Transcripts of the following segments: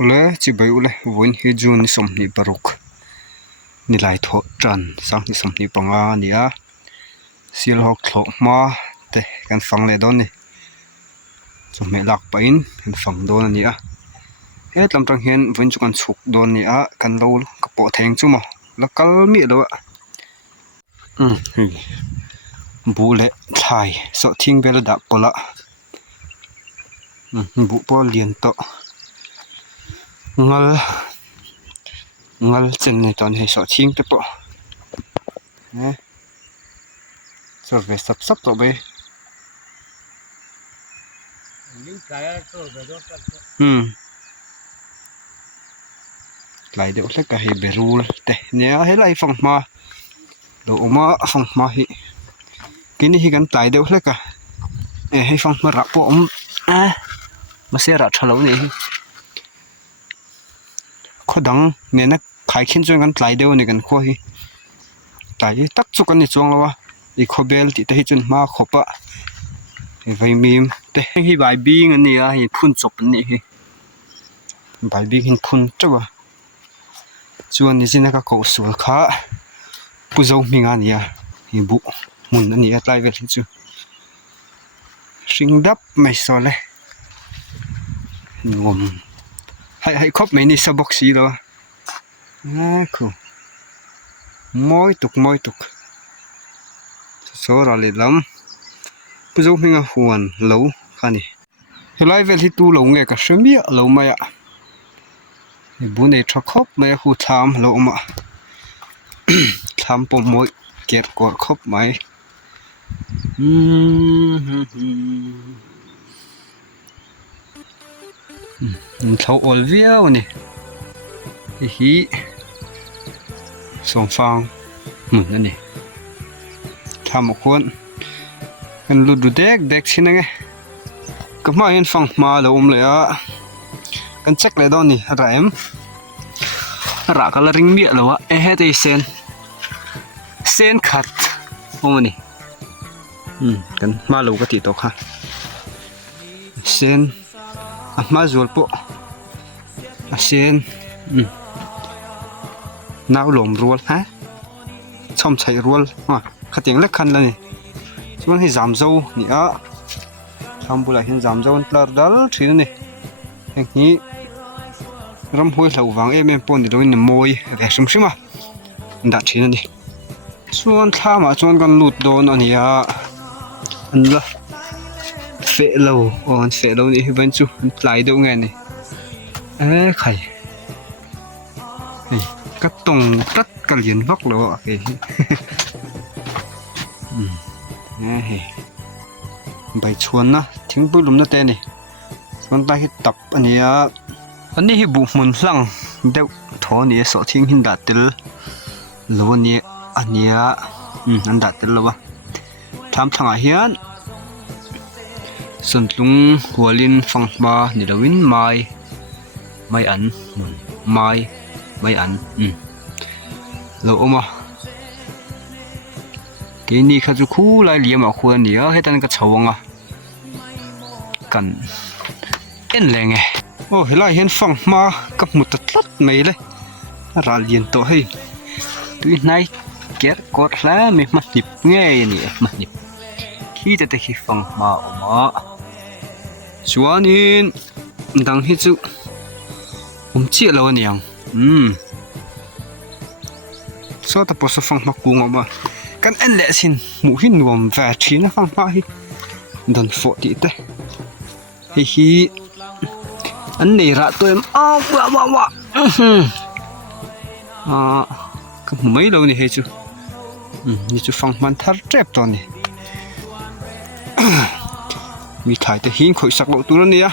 Ule chi bai ule voin hi jun ni som ni baruk ni lai tho tran sang ni som ni panga nia sil hok thlo ma te kan fang le don ni chu me lak pa in kan fang don ania he tlam tang hian voin chu kan chuk don ni a kan lo ka po theng chu ma la kal mi lo bu le thai so thing bel da pola bu pol lian to ngal chen ni ton he so thing te po ne so ve sap to be lai de hle ka he berul te ne he lai fang ma do ma fang ma hi kini hi kan tai de hle ka he fang ma ra po ma se ra thalo ni khodang ne na khai khin chung kan tlai deu ni kan kho hi tai tak chu kan ni chuang lawa I khobel ti te hi chun ma khopa vai mim te hi bai bing ani a hi phun chop ni hi bai bing hin phun chawa chuan ni jina ka ko sul kha puzo minga nia hi bu mun ani a tlai vel hi chu ringdap mai so le ngom hai khop mai ni sabok si lo khu moi tuk so ra le lam puzo minga huan lo khani helai vel hi tu lo nge ka shmia lo maya bu nei thakop mai hu tham lo ma tham po moi ker ko khop mai thau ol viao ni hi song fang mun ani tham kon kan lu du dek sinange ka ma hin fang ma lo le a kan check le don ni raem ra kala ring mi lo wa he te sen khat omani kan ma lo ka ti to kha sen ma zol po sen naw lom rol ha chom chai rol khateng le khan la ni chuan hi jam zo ni a thambula hin jam zo tlar dal thin ni hi ram hoi hlau wang em pon ni roin moi ve shima da thin ni chuan thama chuan kan lut don ania an la fe lo on fe lo ni hi ban chu tlai deu nge ni khai ka tong tat ka lian vak lo ke he bai chuan na thingpui na te ni chuan ta hi tap ania ani hi bu mun hlang deuh tho ni so thing hin da tel lo ni ania an da tel lo wa tham thanga hian suntlung hualin fangma ni lawin mai an mun mai an lo oma ke ni kha chu khu lai liam a khuan ni a hetan ka chawanga kan en lenge helai hen fang ma ka mut tlat mai le ra lian to hei tui nai ker kot hla me ma nip nge ni ma nip khi te khi fang ma oma chuanin dang hi chu chi lo niang so ta poso fang ma ku ngoma kan en le sin mu hin nuam va thina fang ma hi don fo ti te hi an nei ra to em wa ka mai lo ni he chu ni chu fang man thar trap to ni mi thai te hin khoi sak lo tu ro ni a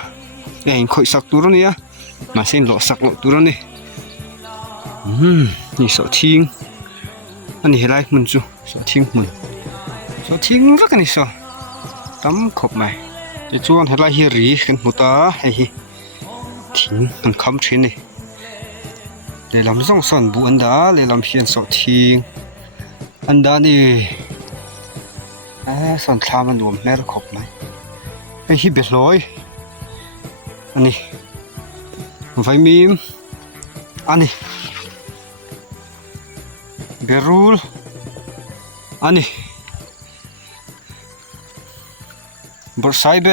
hin khoi sak tu ro ni a ma sen lo sak lo tu ro ni ni so thing ani helai mun chu so thing ra kan ni so tam khop mai te chuan helai hi ri kan muta hi thing kan kham thin ni le lam song son bu anda le lam hian so thing anda ni son thlam an nuam mer khop mai hi be hloi ani ไฟมีมอันนี้เบรูลอันนี้บอร์ไซเบ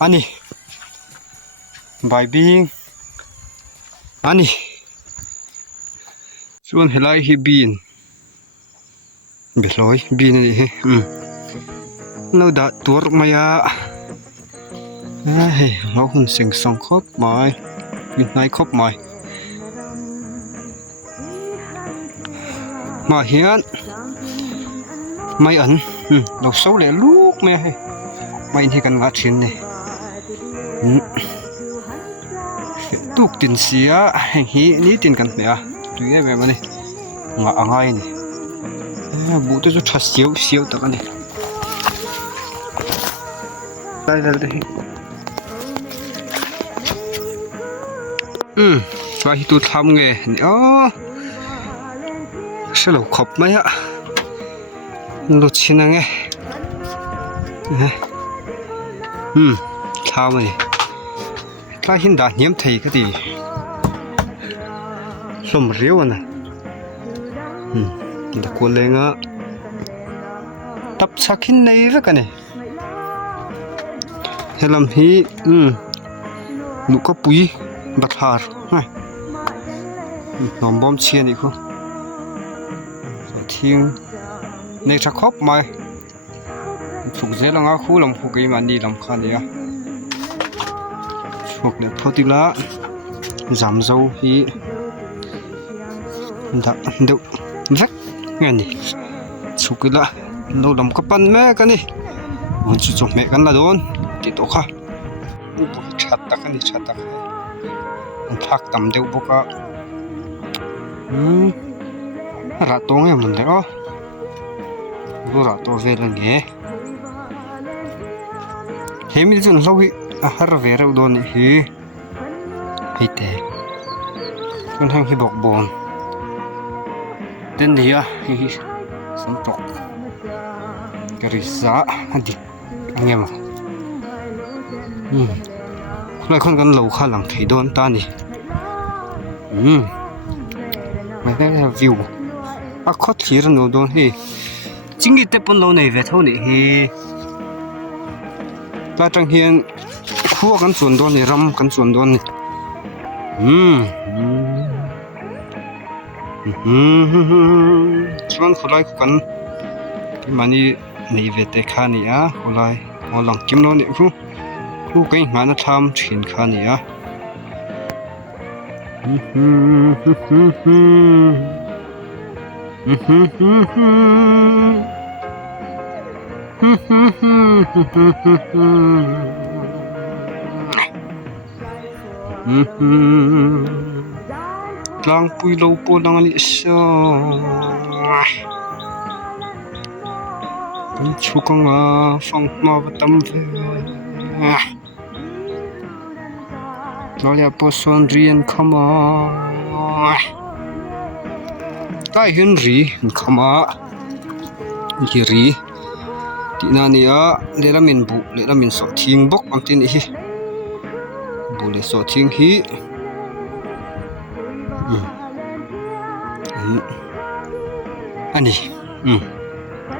อันนี้ใบบิงอันนี้ส่วนเฮลัยฮีบีนเบลอยบีนนี่เราดัดตัวมายาเฮ้ยเราหุ่นเสียงสองครบไหมมีนายครบไหมมาเฮียนไม่อันเราเศร้าเลยลูกแม่ให้ไม่ที่กันงัดชิ้นนี่ตุกตินเสียแห่งฮีนี่ตินกันเนี่ยดูยังไงมันนี่งะง่ายนี่บูตัวจะชัดเสียวตะกันนี่ได้ว่าที่ตัวทำไงนี่อ๋อเสียหลอกขบไหมอะลุดชิ้นไงทำไงถ้าเห็นด่านเยี่ยมไทยก็ดีสมเรียวนะแต่คนเลยงะตับชักหินในรักกันเนี่ยเฮลัมฮีนุก็ปุยบัดหาร์น้องบอมเชียนอีกคนทิ้งในชักคบไหมถูกเจ้าหน้าคู่ลำพูกี่มันดีลำคันเนี่ยถูกเด็ดพอดีละจำเจ้าฮีดักเด็กรักเงี้ยนี่ถูกละเราลำกับปันแม่กันนี่มันจะจบแม่กันละโดนติดตัวค่ะชัดตะกันนี่ชัดตะมันพักต่ำเดียวบุกอ่ะรัดตัวเงี้ยมันเด้อดูรัดตัวเวลังเงี้ยเฮ้ยมีจนเราหิอาหารเวรอุดรนี่เฮ้ยแต่จนทั้งที่บอกบอลเดินเดียเฮ้ยสมตกกระริษะอันดีอันเงี้ยมั้งหลายคนกันเหลาข้าหลังไถโดนตานี่ไม่ได้วิวอ่ะขอทีละโดนเฮ้จริงๆแต่ปนเราในเวทเท่านี้เฮ้ลาจังเฮียนคั่วกันส่วนโดนนี่รำกันส่วนโดนนี่ชวนคนไล่กันมันนี่ในเวทข้านี่อ่ะคนไล่เอาหลังกิมโนนี่คู่กันงานทำชิ้นข้านี่อ่ะกลางปุยโลโปนังลิชาเป็นชุกงาฟังมาบตัมเฟเราอยากปสอนเรียนเข้ามาได้เห็นรีเข้ามาอีรีที่นั่นเนี่ยเลรามินบุเลรามินสอทิ้งบกอันที่นี่บุเลสอทิ้งฮีอันนี้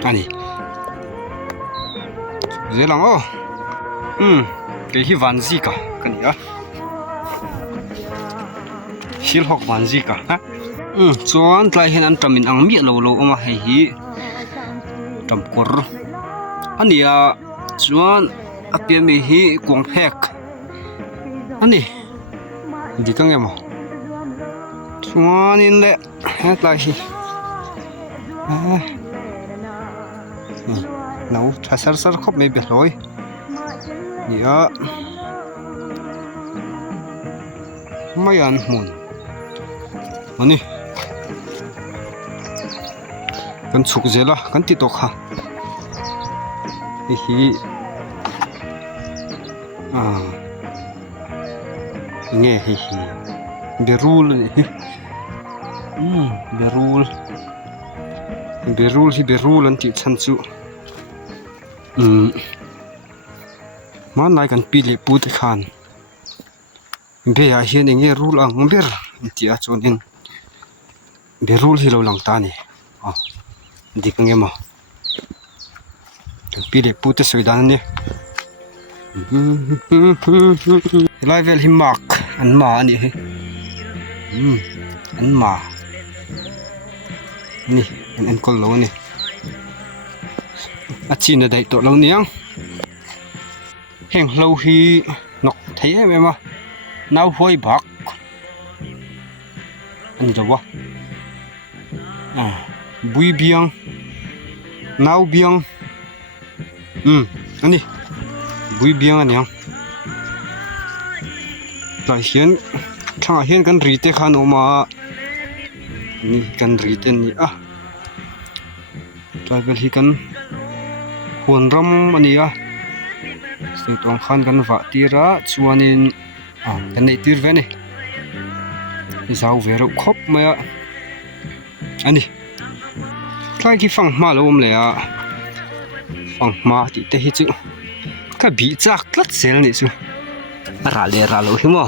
อันนี้เรื่องอ๋อเกี่ยวกับวันซีกะกันเนี่ยชิลฮอกวันซีกะฮะส่วนใครเห็นอันทำมินอังมีโลโลออกมาให้ฮีทำกอร์อันนี้ส่วนอาเปียมีฮีกวงแพกอันนี้ดีกังยังมั้งส่วนนี่แหละให้ใครฮีเราถ้าสารครบไม่เบียดเลยเนี่ยไม่อันมุนอันนี้กันสุกเจล่ะกันติดตกค่ะฮีเงี้ยฮีเบรูลนี่เบรูลที่เบรูลอันที่ฉันจูมันนายกันปีเล็บปูดขาน be a hian enge rule ang ber tia chonin be rule hi lo lang ta ni dikang ema pi le pu te soidan ni level hi mark an ma ani he an ma ni an kol lo ni a china dai to lo niang heng lo hi nok thei em ema nau hoi bak an jawa bui biang nau biang ani bui biang ani ang lai hian thanga hian kan ri te khan oma ni kan ri te ni tribal hi kan hon ram ani sing tong khan kan va tira chuanin kan nei tir ve ni zau ve ro khop maya ani tlai ki fang ma lo le fang ma ti te hi chu ka bi chak tlat sel ni chu ra lo hi mo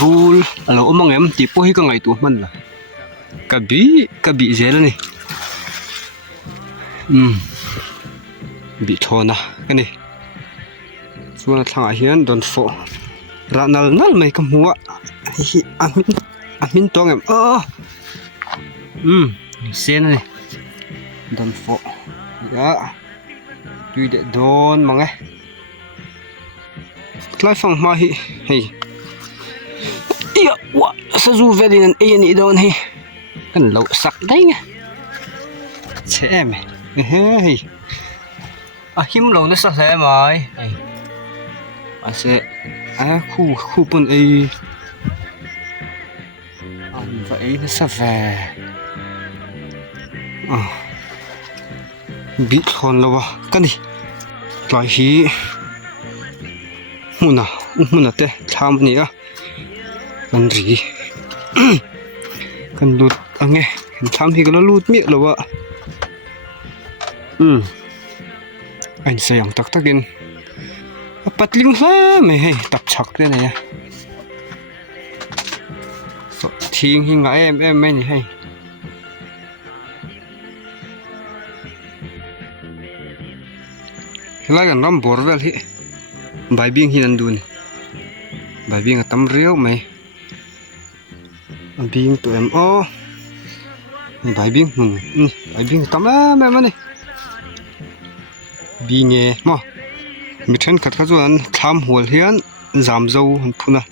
rule alo omang em ti po hi ka ngai tu man la ka bi zel ni bi thona kani chuan thanga hian don fo ranal nal mai ka muwa hi amin tong em sen ni don fo ya tui de don mange klai fang ma hi hei ya wa sa zu velin an ni don hi kan lo sak dai nga chem hei him lo na sa he mai ase khu pun an va na sa ve bị thon lo wa kani tlai hi muna te tham ni kan ri kan lut ange tham hi kan lut mi lo wa anh sayang tak takin patling ha me he tap chak te ne so thing hi nga em mai ni he lai kan ram borvel hi bai bing hi nan dun bai bing atam riau mai bing to em bai bing bai bing tam em ni binge mo mi then khat kha chuan thlam hol hian zam zo han phuna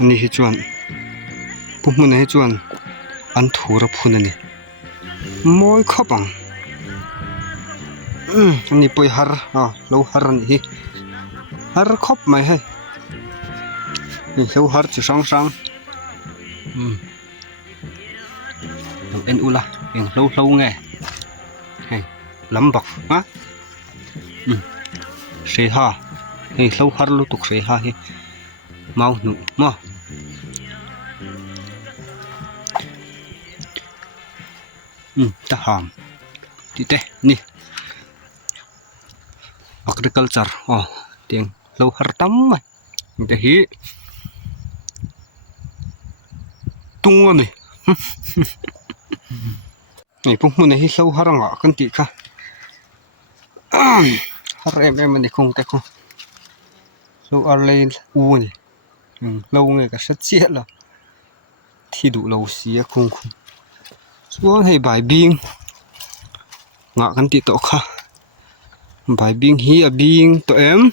ani hi chuan pumun hi chuan an thura phuna ni moi khopang ani poi har lo har ni hi har khop mai he ni lo har chi sang en ula en lo nge lắm bọc xe ha hay lâu har lu tục xe ha mau nụ mà ta ham tí te ni agriculture tiếng lâu har tắm mày te hi tung mày này cũng muốn này lâu har ngọ con tị kha har em này không te không lâu ar lên u này lâu ngày cả rất chết là thì đủ lâu xía không xuống hay bài biên ngọ con tị tổ kha bài biên hi à biên tổ em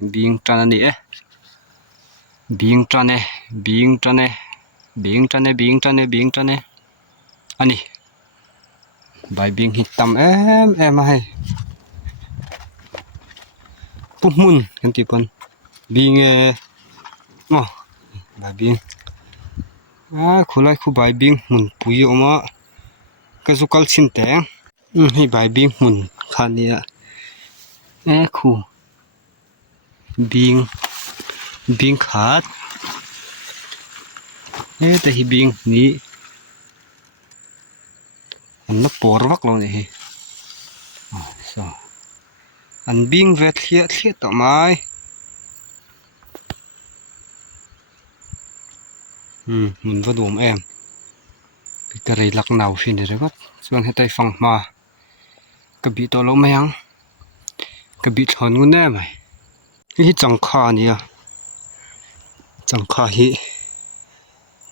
biên tràn này biên tràn này ani bài biên hitam em hay pumun kan tipon biên bài biên khulai khu bài biên mun pui oma kazukal chinte hi bài biên mun khania khu biên khat te hi biên ni nó por vak lo ni so อันบิงเวทเลียต่อไม้หมุนวัดวมแอมปิกระไรลักหนาวฟินเลยครับส่วนให้ไตฟังมากระบี่ตัวลมยังกระบี่ถอนงูแน่ไหมนี่จังคาเนี่ยจังคาฮิ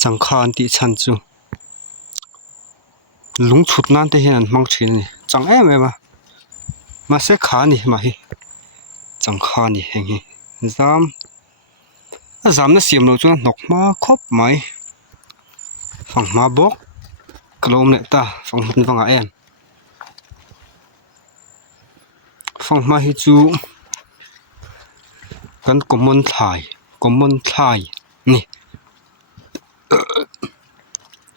จังคาอันติชันจูลุงชุดนั่นแต่เห็นมังชินนี่จังแอมไหมมาเสกขานี่มาฮิจังคานี่เฮงฮิจามน่ะเสียมเราจนนกมาครบไหมฟังมาบอกกลมเนี่ยตาฟังมันฟังแอมฟังมาฮิจูกันกมลทายนี่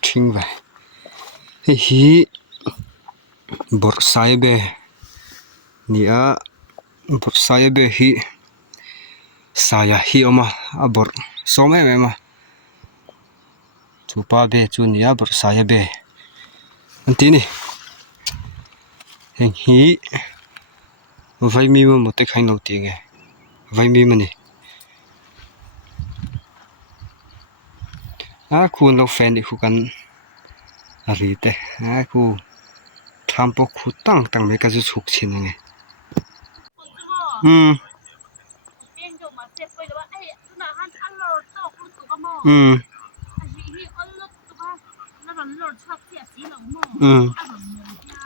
ทิ้งไว้ฮิบอร์ไซเบนี่บอร์ไซเบฮิสายฮิออกมาบอร์สมัยไหมมาจูป้าเบจูนี่บอร์ไซเบอันที่นี่เฮงฮิไว้มีมันหมดแต่ใครเอาตีไงไว้มีมันนี่คุณเราแฟนอีกคู่กันอะไรแต่คุณทำพวกคุณตั้งไม่ก็จะสุกชินไง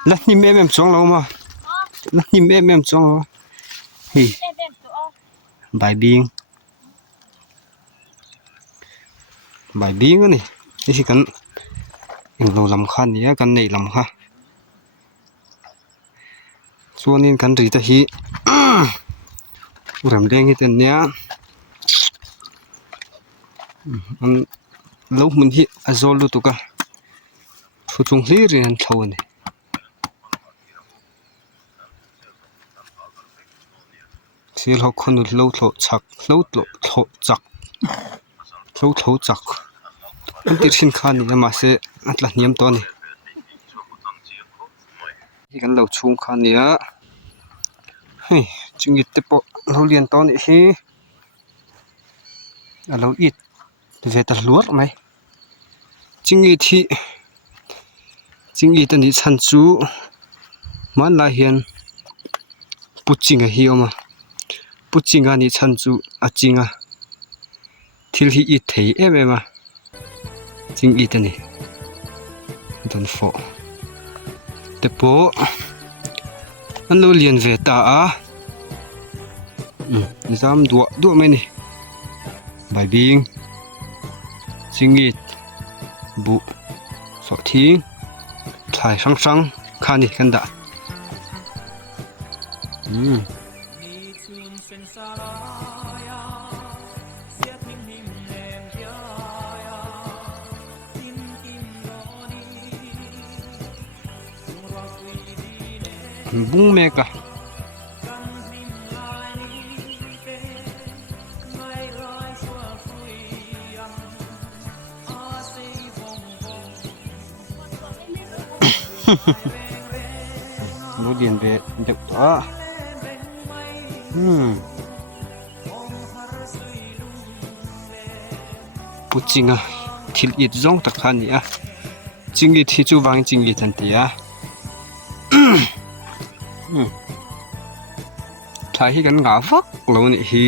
แล้วนี่แม่จ้องเรามาแล้วนี่แม่จ้องเราเฮ้ยบายบิงนี่นี่สิกันเราลำคันนี้กันในลำค่ะส่วนนี้กันรีตะฮีรำแดงที่เต็นเนี้ยมันลูกมันที่อโซลูตุกะทุจงลีเรียนเท่านี้เสียเราคนลูกโถจักอันที่สินค้านี่มาเสอันละนิยมตัวนี้ที่กันเราชูงคันนี้เฮ้ยจึงยึดแต่ปอเราเรียนตอนนี้เฮ้เราอิดเวทลวดไหมจึงอีตอนนี้ฉันจูมันลายเห็นปุจิงะเฮียมาปุจิงะนี่ฉันจูจิงะที่ที่อีเทเอเวมาจึงอีตอนนี้โดนฟอแต่พออันเราเรียนเวทจำดูไหมนี่ใบบิงจึงอีบุสอทิ้งถ่ายช่างข้านี่กันดะบุ้งเมกะรู้เรียนเด็กตัวปุจิงะทิลอิดจงตะขันนี่จิงอีที่จูวังจิงอีทันทีถ่ายให้กันงาฟักเราเนี่ยฮี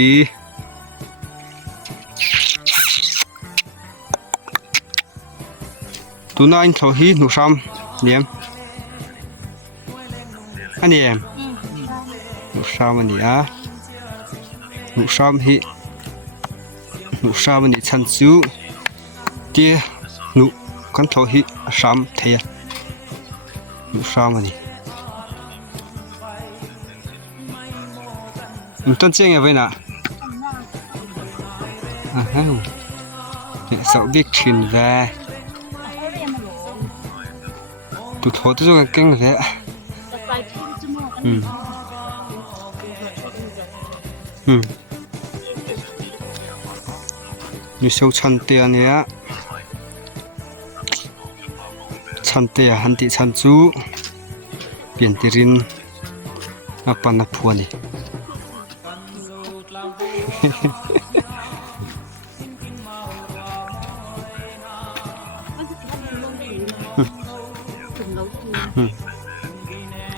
ตัวนั้นเขาฮีหนูซ้ำเนี่ยอันนี้หนูซ้ำอันนี้หนูซ้ำฮีหนูซ้ำอันนี้ฉันจูเดี๋ยวหนูกันเขาฮีซ้ำเทียหนูซ้ำอันนี้ต้นเจียงยังไงนะเนี่ยสาวบิ๊กชินแวตุดหัวตัวเก่งแวอยู่เซลชันเตียเนี่ยชันเตียหันติชันจูเปลี่ยนติรินนับปันนับพัวนี่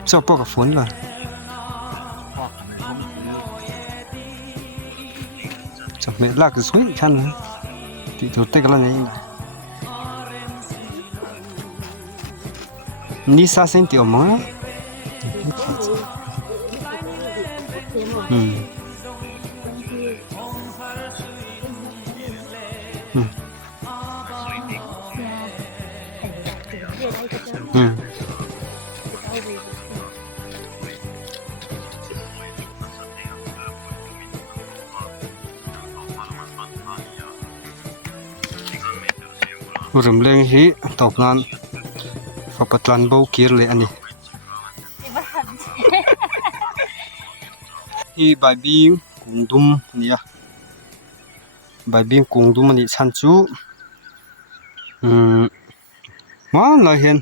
ชอบปอกกับฝนล่ะจับเม็ดลากสวยคันนะที่ตัวเต็กแล้วนี่นี่ซาเซนติออกมารวมเรื่องที่ตกงานฝาปัตลันเบาเกียร์เลยอันนี้ที่ใบบิงกุ้งดุมเนี่ยใบบิงกุ้งดุมอันนี้ชั้นจูมาเลยเห็น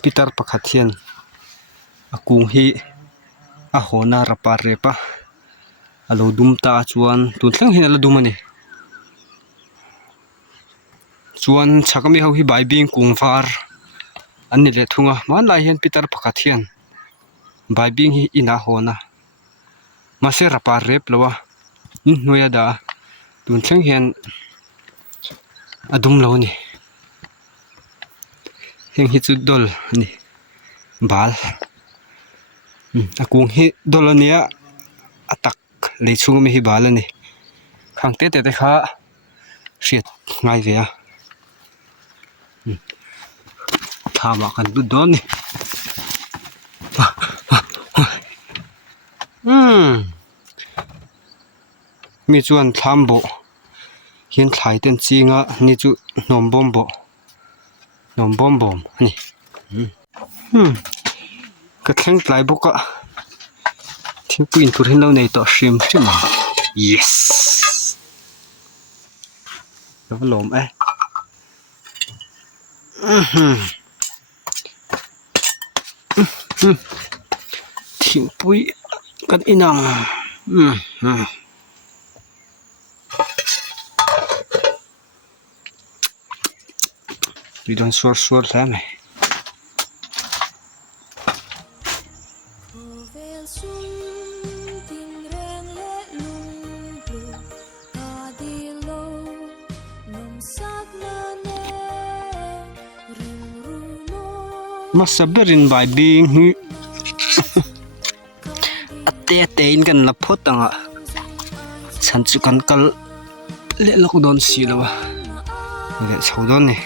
ปีตาร์ปะขัดเทียนกุ้งฮีโหนาราปาเรปะอโลดุมตาชวนตุนเรื่องเห็นอโลดุมอันนี้ชวนชักไม่เอาที่ใบบิงกุ้งฟาร์อันนี้เลยทุ่งมันเลยเห็นปีตาร์ปะขัดเทียนใบบิงฮีอินาโหนามาเสราปาเรปแล้ววะหน่วยดาตุนเรื่องเห็นอดุมแล้วนี่เฮงฮิจุดดอลนี่บาลกุ้งฮิดอลเนี่ยตักเลยช่วงไม่ฮิบาลนี่ข้างเตะแต่ข้าเสียดง่ายเสียทำมากันดุดดอนนี่มีจวนทำบ่เห็นถ่ายเต็มจริงอ่ะนี่จุนมบอมบ่นมบอมบอมนี่ก็แข็งปลายบุกอ่ะที่ปีนทุเรียนเราในต่อชิมใช่ไหม yes แล้วหลมทิ้งปุ้ยกันอีนังดีดอนสวดแล้วไหมมาสับเบรินใบบิงเตะกันละพดตังอ่ะฉันจุกันกัลเละล็อกดอนสีแล้ววะเละชาวดอนนี่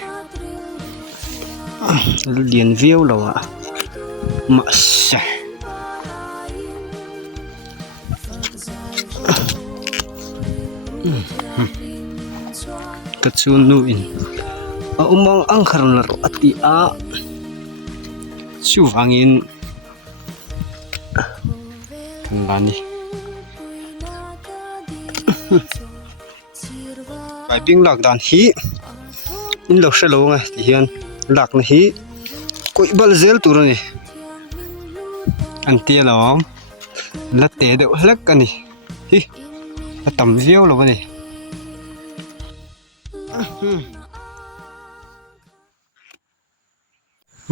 เลียนวิวแล้วอ่ะมาใช่กระชุนนู่นมองอังคารนรอติอาชูฟังอินกันบ้านี่ไปบิงหลักด่านฮีอินหลักเชลล์ไงที่เห็นหลักนี่ฮีกุยบอลเซลตัวนี้อันเตี้ยหรอแล้วเตะเดี๋ยวเล็กกันนี่ฮีต่ำเสี้ยวหรอวะนี่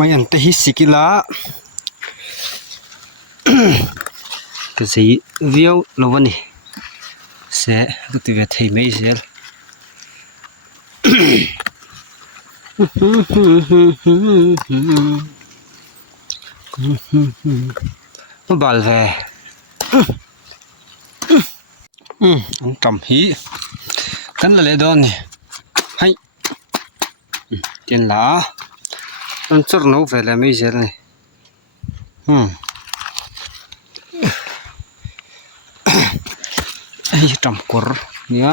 มาอย่างเตหิสิกิลาก็สิวิวลวันนี้เสะก็ติดเวทีไม่เสียมาบาลเวอันจำฮีกันละเลยดอนนี่ให้เตียนละอันจุดนู้นเวลาไม่เจอเลยไอ้จำกรเนี่ย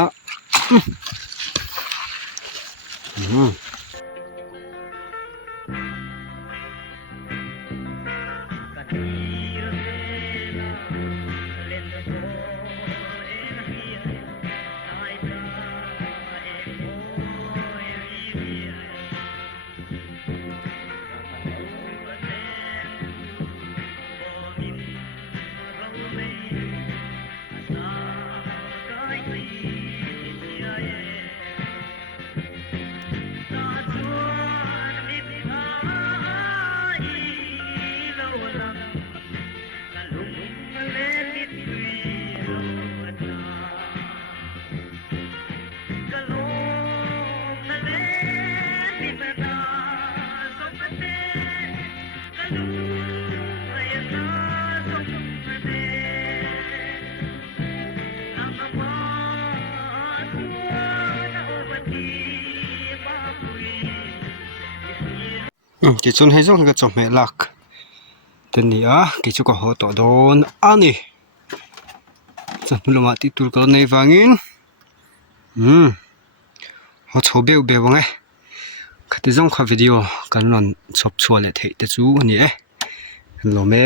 ki chun hei jong ka chom me lak ten ni a ki chu ka ho to don ani chan luma ti tur kal nei wangin ho chobe be wange khati jong kha video kan ron chop chhuale thei te chu ani e lo me